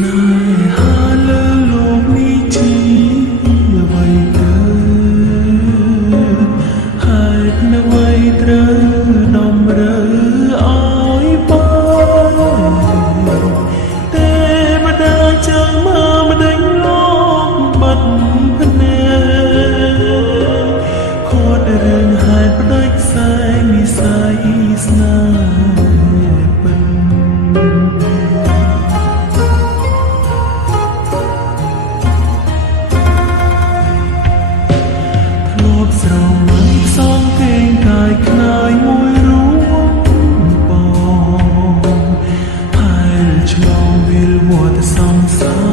នេហាលើលោកនេះជាអ្វីទៅហេតុអ្វីត្រូវតម្រូវឲ្យបងទេវតាចាំមកម្ដេចលោកបាត់ភ្នែកខត់រឿងហេតុផ្ដាច់ខ្សែនិស័យស្នេហ៍ពិនស្រមៃសងកេងកាយខ្នាយមួយរូបបងផែលឆ្លងវិលវត្តសង្សារ